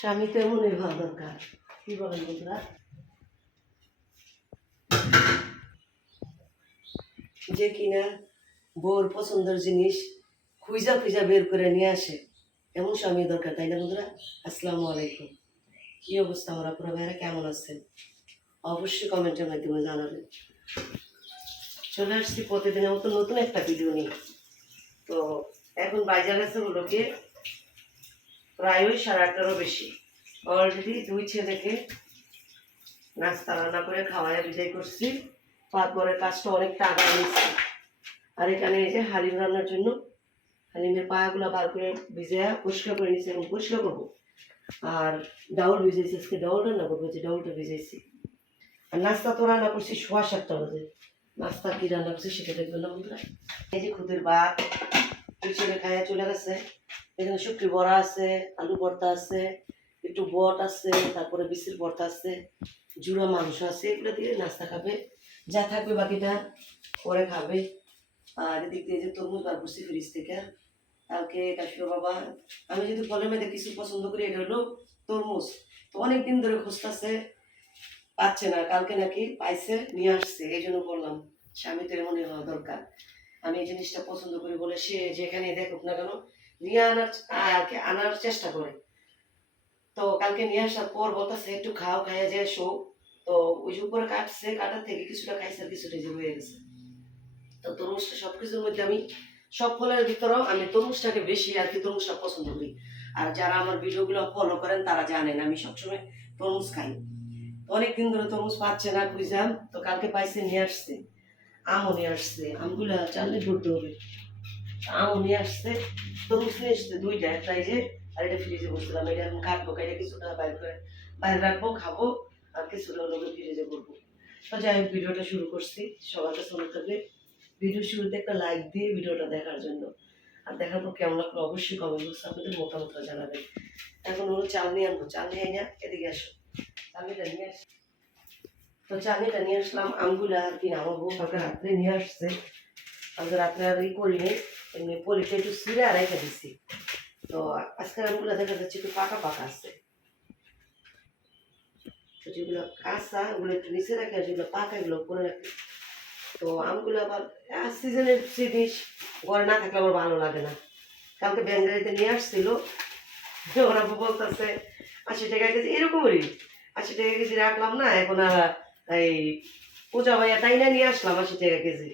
স্বামী তো এমনই হওয়া দরকার। কি বলেন বন্ধুরা? যে কিনা বউর পছন্দের জিনিস খুঁজা খুঁজা বের করে নিয়ে আসে, এমন স্বামী দরকার, তাই না বন্ধুরা? আসসালামু আলাইকুম। কি অবস্থা আমার আপনার ভাইরা কেমন আছেন? অবশ্যই কমেন্টের মাধ্যমে জানাবেন। চলে আসছি প্রতিদিনের মতো নতুন একটা ভিডিও নিয়ে। তো এখন বাজার আছে হলো প্রায় ওই সাড়ে আটটারও বেশি। অলরেডি দুই ছেলেকে নাস্তা রান্না করে খাওয়ায় বিদায় করছি। তারপরে কাজটা অনেকটা আগায় নিচ্ছি আর এখানে এই যে হালিম রান্নার জন্য হালিমের পায়াগুলো বার করে ভিজে পরিষ্কার করে নিচ্ছি এবং পরিষ্কার করব। আর ডাউল ভিজেছি আজকে ডাউল রান্না করব যে ডাউলটা ভিজেছি আর নাস্তা তো রান্না করছি সোয়া সাতটা বাজে। নাস্তা কি রান্না করছি সেটা দেখবেন না বন্ধুরা। এই যে খুদের ভাত ছেলে খাইয়া চলে গেছে। এখানে শুক্রি বড়া আছে, আলু ভর্তা আছে, একটু বট আছে, তারপরে বিসির ভর্তা আছে জুড়া মাংস আছে, এগুলো দিয়ে নাস্তা খাবে। যা থাকবে বাকিটা পরে খাবে। আর এদিক দিয়ে যে তরমুজ বার করছি ফ্রিজ থেকে। কালকে কাশ্মীর বাবা, আমি যদি ফলের মধ্যে কিছু পছন্দ করি, এটা হলো তরমুজ। তো অনেক দিন ধরে খুঁজতেছে, পাচ্ছে না। কালকে নাকি পাইছে, নিয়ে আসছে, এই জন্য বললাম স্বামী তো এমনই হওয়া দরকার। আমি এই জিনিসটা পছন্দ করি বলে সে যেখানে দেখুক না কেন নিয়ে আনার আর কি আনার চেষ্টা করে। তো কালকে নিয়ে আসার পর বলতেছে, একটু খাও, খাইয়া যায় শো। তো ওই যে উপরে কাটছে কাটার থেকে কিছুটা খাইছে আর কিছুটা যে রয়ে গেছে। তো তরমুজটা সব কিছুর মধ্যে আমি সব ফলের ভিতরেও আমি তরমুজটাকে বেশি আর কি তরমুজটা পছন্দ করি। আর যারা আমার ভিডিওগুলো ফলো করেন, তারা জানেন, আমি সবসময় তরমুজ খাই। অনেক দিন ধরে তরমুজ পাচ্ছে না খুঁজাম তো কালকে পাইছে, নিয়ে আসছে। আমও নিয়ে আসছে। আমগুলো চাললে করতে হবে। আমও নিয়ে আসছে তরমুজ নিয়ে আসছে দুইটা, একটা এই যে, আর এটা ফ্রিজে বসছিলাম, এটা এখন কাটবো কেটে কিছুটা বাইর করে, বাইরে রাখব, খাব, আর কিছুটা হলো ফ্রিজে করব তো যাই হোক, ভিডিওটা শুরু করছি, সবার কাছে মনে থাকবে, ভিডিও শুরুতে একটা লাইক দিয়ে ভিডিওটা দেখার জন্য। আর দেখার পর কেমন লাগল অবশ্যই কমেন্ট বক্সে আপনাদের মতামতটা জানাবেন। এখন হলো চাল নিয়ে আনব, চাল নিয়ে আইনা এদিকে আসো। চালনিটা নিয়ে আস তো চালনিটা নিয়ে আসলাম আমগুলা আর কি আমার বউ কালকে রাত্রে নিয়ে আসছে। কালকে রাত্রে আর ই করিনি এমনি পলিটা একটু সিরে রেখে দিছি তো আজকের আমগুলা দেখা যাচ্ছে একটু পাকা পাকা আছে তো যেগুলো কাঁচা ওগুলো একটু নিচে রাখে আর যেগুলো পাকা এগুলো উপরে রাখি তো আমগুলো আবার সিজনের জিনিস ঘরে না থাকলে আমার ভালো লাগে না কালকে ব্যাঙ্গারিতে নিয়ে আসছিল ওরা বলতেছে আশি টাকা কেজি এরকমই আশি টাকা কেজি রাখলাম না এখন এই পূজা ভাইয়া তাই না নিয়ে আসলাম আশি টাকা কেজি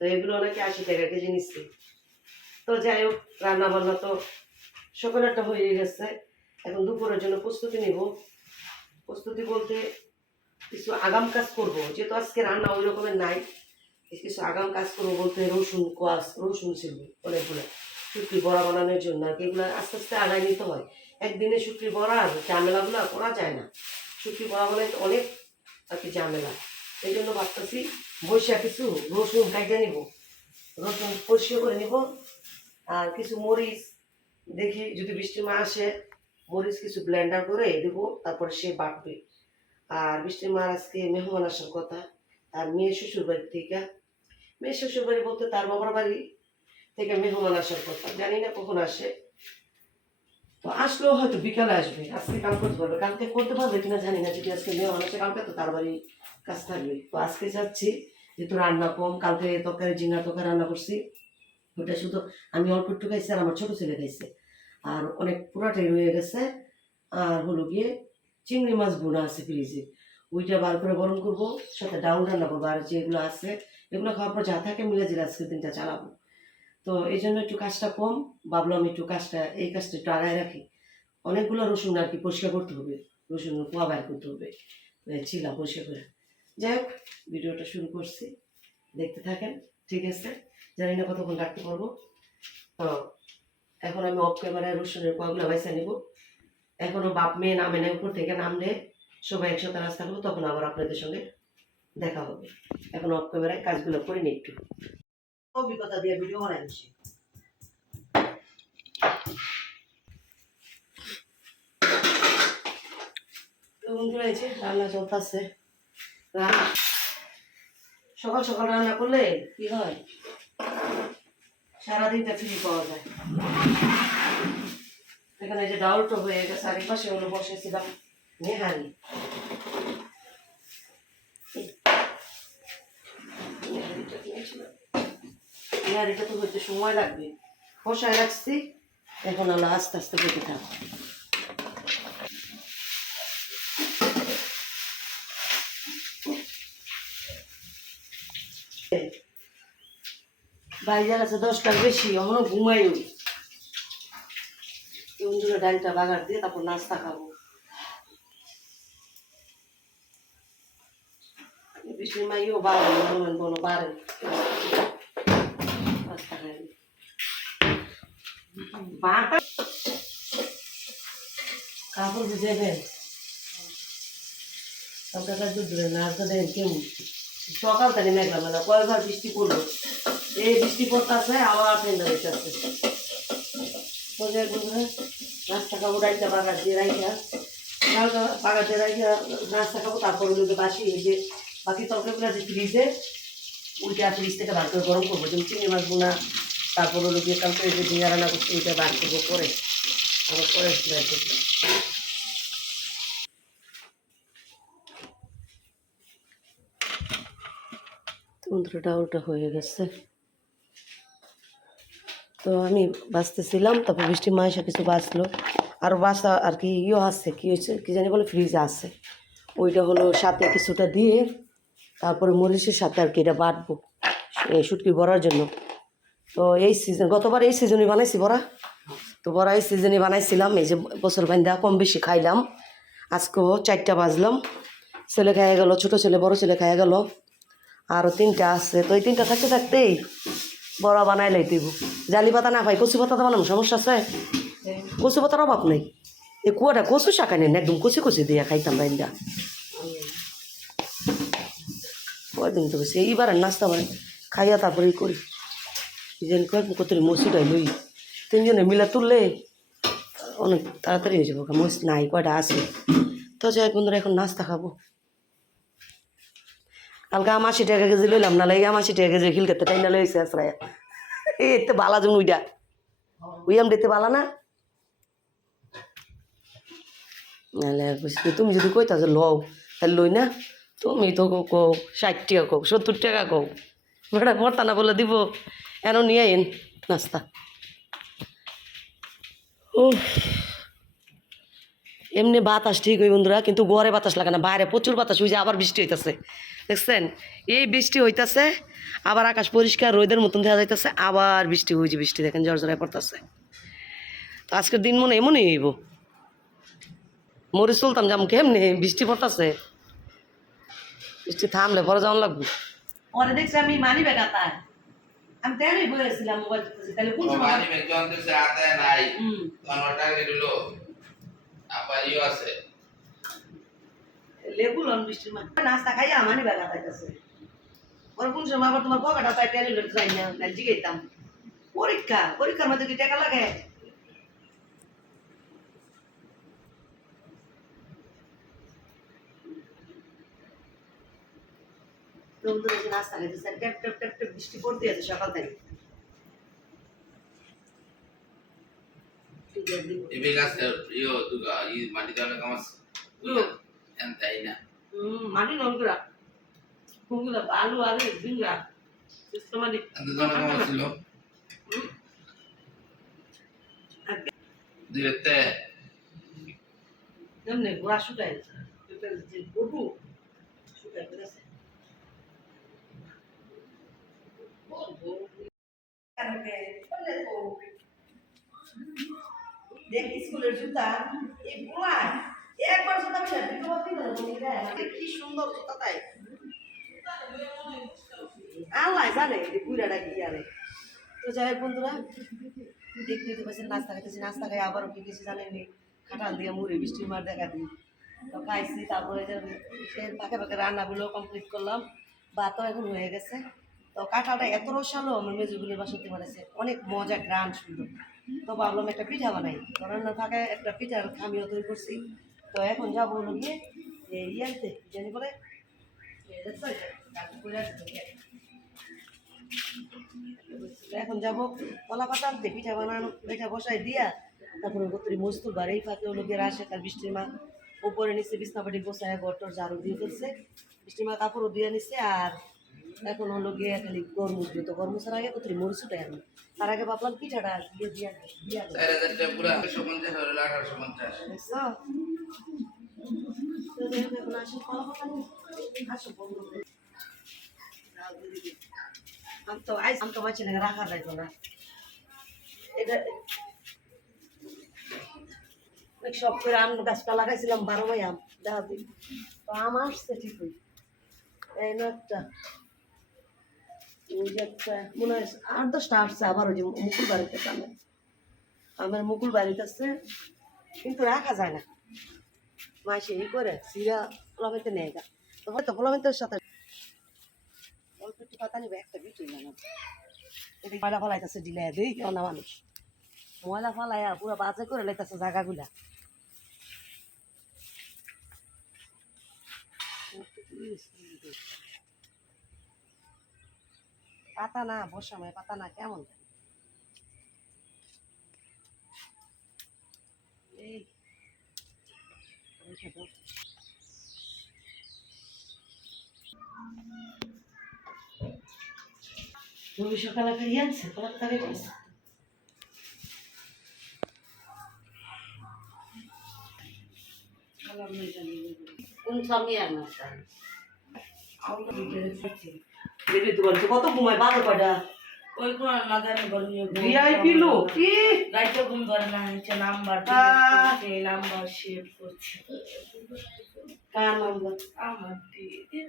তো এগুলো নাকি আশি টাকা কেজি নিচ্ছে। তো যাই হোক রান্না বান্না তো সকালেরটা হয়ে গেছে। এখন দুপুরের জন্য প্রস্তুতি নিব। প্রস্তুতি বলতে কিছু আগাম কাজ করব। যেহেতু আজকে রান্না ওই রকমের নাই, কিছু আগাম কাজ করব বলতে রসুন, কোয়াশ, রসুন ছিল অনেকগুলো। শুটকি বড়া বানানোর জন্য আর কি এগুলো আস্তে আস্তে আগায় নিতে হয়। একদিনে শুটকি বড়া আর ঝামেলাগুলো করা যায় না। শুটকি বড়া বানাইতে অনেক আর কি ঝামেলা। এই জন্য ভাবতেছি বৈশাখ কিছু রসুন কাইটে নিব। রসুন পরিষ্কার করে নিব। আর কিছু মরিচ, দেখি যদি বৃষ্টি মা আসে, মরিচ কিছু ব্লেন্ডার করে দেবো, তারপরে সে বাটবে। আর বৃষ্টি মার আজকে মেহমান আসার কথা। আর মেয়ে শ্বশুর বাড়ির থেকে। মেয়ে শ্বশুর বাড়ি বলতে তার বাবার বাড়ি থেকে মেহমান আসার কথা। জানি না কখন আসে। তো আসলেও হয়তো বিকালে আসবে। আজকে কাল করতে পারবে। কালকে করতে পারবে কিনা জানি না যদি আজকে মেহমান আসে কালকে তো তার বাড়ি কাজ থাকবে। তো আজকে যাচ্ছি, যেহেতু রান্না কম, কালকে তরকারি ঝিঙ্গা তরকারি রান্না করছি। ওটা শুধু আমি অল্প একটু খাইছি আর আমার ছোটো ছেলে খাইছে। আর অনেক পুরাটাই রয়ে গেছে। আর হলো গিয়ে চিংড়ি মাছ বোনা আছে ফ্রিজে ওইটা বার করে গরম করব, সাথে ডাউন রান্না করব। আর যেগুলো আছে, এগুলো খাওয়ার পর যা থাকে মিলে জিরা আজকে দিনটা চালাবো। তো এই জন্য একটু কাজটা কম। ভাবলাম একটু কাজটা, এই কাজটা একটু আগায় রাখি। অনেকগুলো রসুন আর কি পরিষ্কার করতে হবে। রসুন কুয়া বার করতে হবে। ছিলাম পরিষ্কার করে। যাই হোক, ভিডিওটা শুরু করছি। দেখতে থাকেন, ঠিক আছে? জানি না কতক্ষণ রাখতে পারব। তো, এখন আমি অফ ক্যামেরায় রসুনের কুয়াগুলো বাইসা নিব। এখনও বাপ মেয়ে নামে নেই, উপর থেকে নামলে সবাই একসাথে রাস্তা করব, তখন আবার আপনাদের সঙ্গে দেখা হবে। এখন অফ ক্যামেরায় কাজগুলো করে নিই একটু। অভিজ্ঞতা দিয়ে ভিডিও বানাই দিচ্ছি। সকাল সকাল রান্না করলে কি হয়? সারাদিনটা ফ্রি পাওয়া যায়। এখানে যে ডাউলটা হয়ে গেছে, আর বসেছিলাম নেহারি। নেহারিটা তো হইতে সময় লাগবে। বসায় রাখছি। এখন আলো আস্তে আস্তে হতে থাক। বাইরে আছে দশটার বেশি, এখনও ঘুমাই ওই বন্ধুরা ডালটা বাগার দিয়ে তারপর নাস্তা খাব। বৃষ্টির মাইও বাড়ে, মনে কোনো বাড়ে নাস্তা খাই কেমন সকাল থেকে মেঘলা মেলা কয়েকবার বৃষ্টি পড়ল এই বৃষ্টি পড়তেছে আবার ঠান্ডা সোজা বন্ধুরা নাস্তা খাব ডাইটা বাগার দিয়ে রাইখা ডালটা বাগার দিয়ে রাইখা নাস্তা খাব তারপর ওগুলোকে বাসি যে বাকি তরকারিগুলো আছে ফ্রিজে ওইটা ফ্রিজ থেকে বার করে গরম করব। যেমন চিংড়ি মাছ বোনা তারপর ওগুলো দিয়ে কালকে যে ঝিঙা রান্না করছি ওইটা বার করব পরে। আবার পরে বার করব বন্ধুরা ডাউলটা হয়ে গেছে। তো আমি বাঁচতেছিলাম, তারপর বৃষ্টি মাসে কিছু বাঁচলো। আর বাঁচা আর কি ইয়ে আছে, কি হয়েছে কি জানি বলে ফ্রিজে আছে। ওইটা হলো সাথে কিছুটা দিয়ে, তারপরে মরিচের সাথে আর কি এটা বাটবো শুটকি বড়ার জন্য। তো এই সিজন গতবার এই সিজনই বানাইছি বড়া। তো বড়া এই সিজনই বানাইছিলাম, এই যে বছর বান্ধা কম বেশি খাইলাম। আজকেও চারটা বাজলাম। ছেলে খাইয়ে গেল, ছোটো ছেলে, বড় ছেলে খাইয়ে গেল। আরও তিনটা আছে, তো এই তিনটা থাকতে থাকতেই বড়া বানাই লাই তুইব জালি পাতা না পাই কচু পাতা বানাম সমস্যা আছে? কচু পাতার অভাব নেই। এই কুয়াটা কচু শাখা নেন একদম কচি কচি দিয়া খাইতাম রাইন্দা কয়দিন তো এইবার নাস্তা মানে খাইয়া তারপরে করি। যেন কয় কত মসিটাই লই তিনজনে মিলা তুললে অনেক তাড়াতাড়ি হয়ে যাব মস নাই, কয়টা আছে? তো যাই বন্ধুরা, এখন নাস্তা খাব। কালকে আম আশি টাকা কেজি লইলাম, না লাগে আম আশি টাকা কেজি খিল করতে টাইনা লইছে আশ্রয়। এই এতে বালা যেমন উইটা উই আম দিতে বালা না? তুমি যদি কইতা যে লও, তাহলে লই না। তুমি তো কও ষাট টাকা কও, সত্তর টাকা কও। বেটা ভর্তা না বলে দিব। নিয়ে আইন নাস্তা উফ এমনি বাতাস ঠিক ওই বন্ধুরা, কিন্তু গড়ে বাতাস লাগে না, বাইরে প্রচুর বাতাস হয়ে যায় আবার বৃষ্টি হইতেছে। দেখছেন? এই বৃষ্টি হইতেছে, আবার আকাশ পরিষ্কার, রোদের মতন দেখা যাইতেছে, আবার বৃষ্টি হয়েছে বৃষ্টি দেখেন জ্বরায় পড়তেছে। তো আজকের দিন মনে এমনই হইব। মরে চলতাম যেমন কেমনি বৃষ্টি পড়তেছে। বৃষ্টি থামলে পরে যাওয়ান লাগবে। পরে দেখছি আমি মানি বেগা তাই আমি বলেছিলাম মোবাইল তাহলে কোন সময় একজন দেশে আতে নাই হুম টার্গেট হলো আবার ইও আছে লেবু লন বৃষ্টির মা নাস্তা খাই আমানি বেলা থাকতেছে ওর কোন সময় আবার তোমার পকেটা লড়তে না জিগাইতাম পরীক্ষা পরীক্ষার মধ্যে কি টাকা লাগে বন্ধুরা যে নাস্তা খাইতেছে ট্যাপ ট্যাপ ট্যাপ ট্যাপ বৃষ্টি পড়তে আছে সকাল থেকে। ঠিক আছে, দিব। ইবে গাছে ইও দুগা ই মাটি দালে কামাস হুম। না? হুম, মাটি নলগুলা কুগুলা আলু আলু ঝিঙ্গা সিস্টেমাটিক এত দালে কামাস ছিল। দিতে এমনি গোড়া শুকায়। এটা যে গরু শুকায় দেখ স্কুলের জুতা, এই একবার জুতা পেলে বিধবা কি সুন্দর জুতা তাই। আল্লাহ জানে বুড়াটা কি জানে। তো যাই হোক বন্ধুরা, দেখতে দেখতে পাচ্ছেন, নাস্তা খাইতেছি, নাস্তা খাই আবারও কি কিছু জানেননি খাটাল দিয়ে মুড়ি বৃষ্টির মার দেখা দিই। তো খাইছি, তারপরে পাকে পাকে রান্নাগুলো কমপ্লিট করলাম। ভাতও এখন হয়ে গেছে। তো কাঁঠালটা এত রসালো, আমার মেজুগুলির বাসাতে বানাইছে। অনেক মজা, গ্রান সুন্দর। তো ভাবলাম একটা পিঠা বানাই। তো রান্না থাকে একটা পিঠার আমিও তৈরি করছি। তো এখন যাব হলো গিয়ে ইয়াতে, জানি বলে। এখন যাব কলা পাতা আনতে পিঠা বানানো, পিঠা বসাই দিয়া, তারপরে কতরি মজদুর বার এই ফাঁকে গিয়ে আসে তার বৃষ্টির মা উপরে নিচে বিছনা বিছনাপাটি গোছায় ঘরটর ঝাড়ু দিয়ে ফেলছে। বৃষ্টির মা কাপড়ও দিয়ে নিচ্ছে আর এখন হলো গিয়ে খালি গরমুজ দিত গরমুজের আগে কতরি মরিচ উঠে আমি তার আগে ভাবলাম পিঠাটা দিয়ে দিয়া? তো। আম তো আইস আম তো বাঁচি না রাখা যাইতো না। এটা শখ করে আম গাছটা লাগাইছিলাম বারো আম দেখা তো আম আসছে ঠিকই। এই না একটা ওই যে একটা মনে আট দশটা আসছে আবার ওই যে মুকুল বাড়িতে কামে আমার। মুকুল বাড়িতে আছে, কিন্তু রাখা যায় না। মাসে করে, সিরা পোলামেতে নেয় গা তো পোলামেতের সাথে একটু কেউ না মানুষ। করে জায়গাগুলা। পাতা না বসামে পাতা না কেমন এই সকালে ইয়ে আনছে তোমার তাকে কোন স্বামী আর না দিদি তো বলছে কত ঘুমায় বারো কয়টা ওই কোন না জানি গরমি ভিআইপি লোক? কি? রাইতে ঘুম ধরে না নিচে নাম্বার আহ। নাম্বার সেভ করছে কার নাম্বার আমার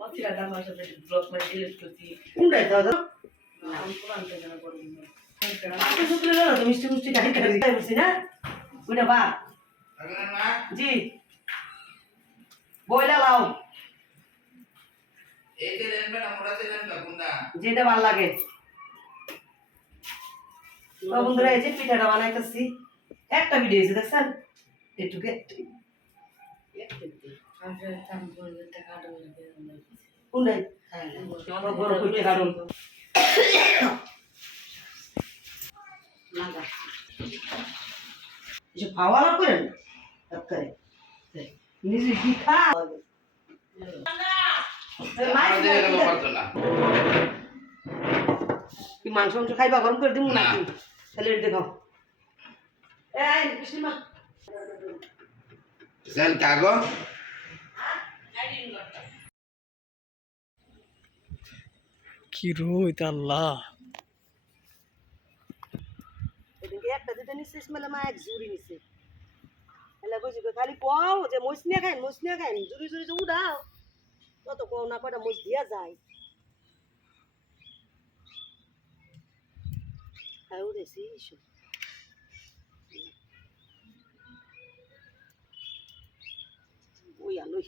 অচিরা আমার সাথে ব্লক করে ডিলিট করছি কোনটাই দাদা? আমি কোরআন থেকে না গরমি আপনি শুক্রে গেল তো মিষ্টি মিষ্টি খাই খাই বলছি না? ওইটা বা। না জি। বইলা লাও এই যে নেন না মোটা তে নেন না কোনটা যেটা ভালো লাগে। বন্ধুরা, এই যে পিঠাটা বানাইতেছি। একটা ভিডিও এসে দেখছেন? যে খাওয়া করেন? করে। নিজে কি খা মাংস মাংস খাইবা? গরম করে দিব না। নাকি তাহলে সেল কাগো কি রোহিত আল্লাহ। একটা দুটো নিচ্ছে ইসমাইল মা এক জুড়ি গো, খালি কও যে মস নিয়ে খাইন মস নিয়ে খাইন জুড়ি জুড়ি উড়াও। তত কও না কটা মস দিয়া যায়। খাই উড়েছি ইসু ওই আলুই।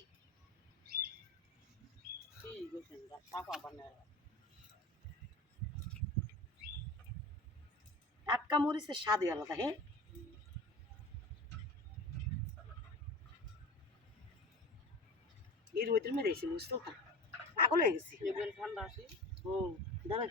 ঠিক আছে টাকা বানায় টাটকা মরিচের স্বাদই আলাদা হ্যাঁ? এর ওইটার মেরে এসে বুঝতো পাগল হয়ে গেছি। ঠান্ডা আছে। ও দাঁড়ান।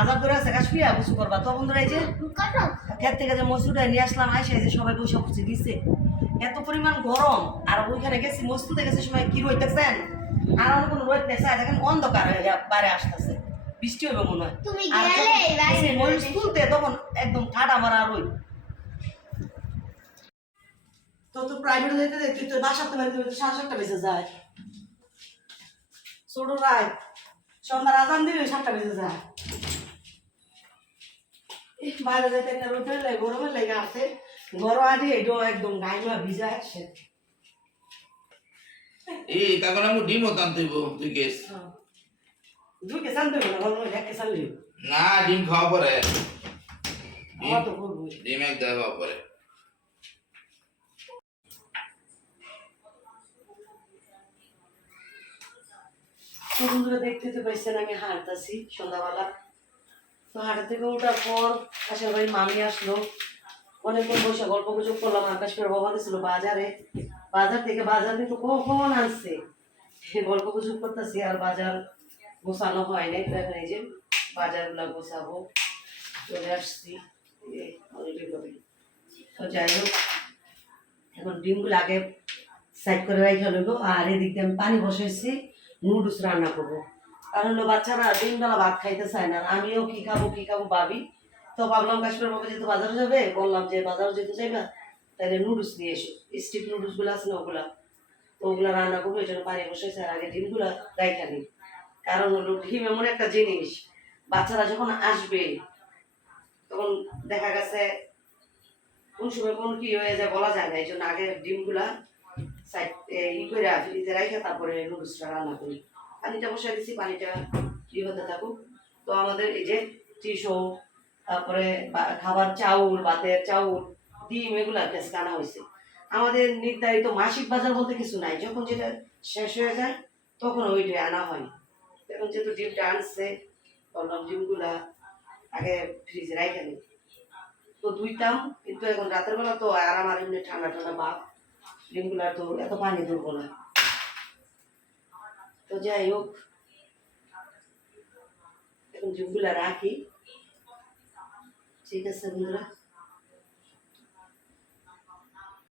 আজাদ করে আছে কাশ্মীরা কিছু করবা? তো বন্ধুরা এই যে ক্ষেত থেকে যে মসুরটা নিয়ে আসলাম আইসা যে সবাই বসে বসে দিছে এত পরিমাণ গরম আর ওইখানে গেছি মসুতে গেছে সময় কি রইতেছেন আর অন্য কোনো রোদ নেই দেখেন অন্ধকার হয়ে বাইরে আসতেছে। বৃষ্টি হবে মনে হয়। তুমি গেলে এসে মরিচ তুলতে তখন একদম ঠাডা মারা রোদ। তো তো প্রাইভেট যেতে যেতে তুই বাসাতে সাড়ে সাতটা বেজে যায়। ছোট রায় সন্ধ্যার আজান দিলে সাতটা বেজে যায়। বাইরে যেতে একটা রোদের লাগে গরমের লেগে আসে গরম আটি এটাও একদম গাইমা ভিজা আসে এই তখন আমি ডিমও টানতে তুই কেস দুই কে সান দেবো না ভালো এক কে সান লিও না ডিম খাওয়া পরে। ডিম এক দেওয়া পরে। বন্ধুরা দেখতে তো পাইছেন আমি হাঁটতাছি সন্ধ্যাবেলা। তো হাঁটা থেকে ওঠার পর আসার বাড়ি মামি আসলো। অনেকক্ষণ বসে গল্প গুজব করলাম আকাশ করে বাবা গেছিল বাজারে, বাজার থেকে বাজার কিন্তু কখন আসছে গল্প গুজব করতেছি, আর বাজার গোছানো হয় নাই তো এখন এই যে বাজারগুলো গোছাবো। চলে আসছি। তো যাই হোক, এখন ডিমগুলো আগে সাইড করে রাখা লইব, আর এদিক দিয়ে আমি পানি বসাইছি, নুডলস রান্না করব। কারণ হলো বাচ্চারা দিনবেলা ভাত খাইতে চায় না। আমিও কি খাব কি খাব ভাবি। তো ভাবলাম কাশ্মীর বাবা যেহেতু বাজারে যাবে, বললাম যে বাজারে যেতে চাইবা তাহলে নুডলস নিয়ে এসো। স্টিক নুডলসগুলো আছে না, ওগুলা। তো ওগুলা রান্না করব, এই জন্য পানি বসেছে আর আগে ডিমগুলা রাইখা নিই কারণ হলো ডিম এমন একটা জিনিস, বাচ্চারা যখন আসবে, তখন দেখা গেছে, কোন সময় কোন কি হয়ে যায় বলা যায় না, এই জন্য আগে ডিমগুলা সাইড ই করে ফ্রিজে রাখে তারপরে নুডলসটা রান্না করি। পানিটা বসাই দিচ্ছি পানিটা ই হতে থাকুক। তো আমাদের এই যে টিসো তারপরে খাবার চাউল, ভাতের চাউল, ডিম, এগুলো বেশ আনা হয়েছে। আমাদের নির্ধারিত মাসিক বাজার বলতে কিছু নাই। যখন যেটা শেষ হয়ে যায়, তখন ওইটা আনা হয়। এখন যেহেতু ডিমটা আনছে, বললাম ডিমগুলা আগে ফ্রিজে রাখে নি। তো ধুইতাম, কিন্তু এখন রাতের বেলা তো আরাম আর এমনি ঠান্ডা ঠান্ডা ভাব। ডিমগুলা তো এত পানি ধরবো না। তো যাই হোক এখন ডিমগুলা রাখি। ঠিক আছে বন্ধুরা?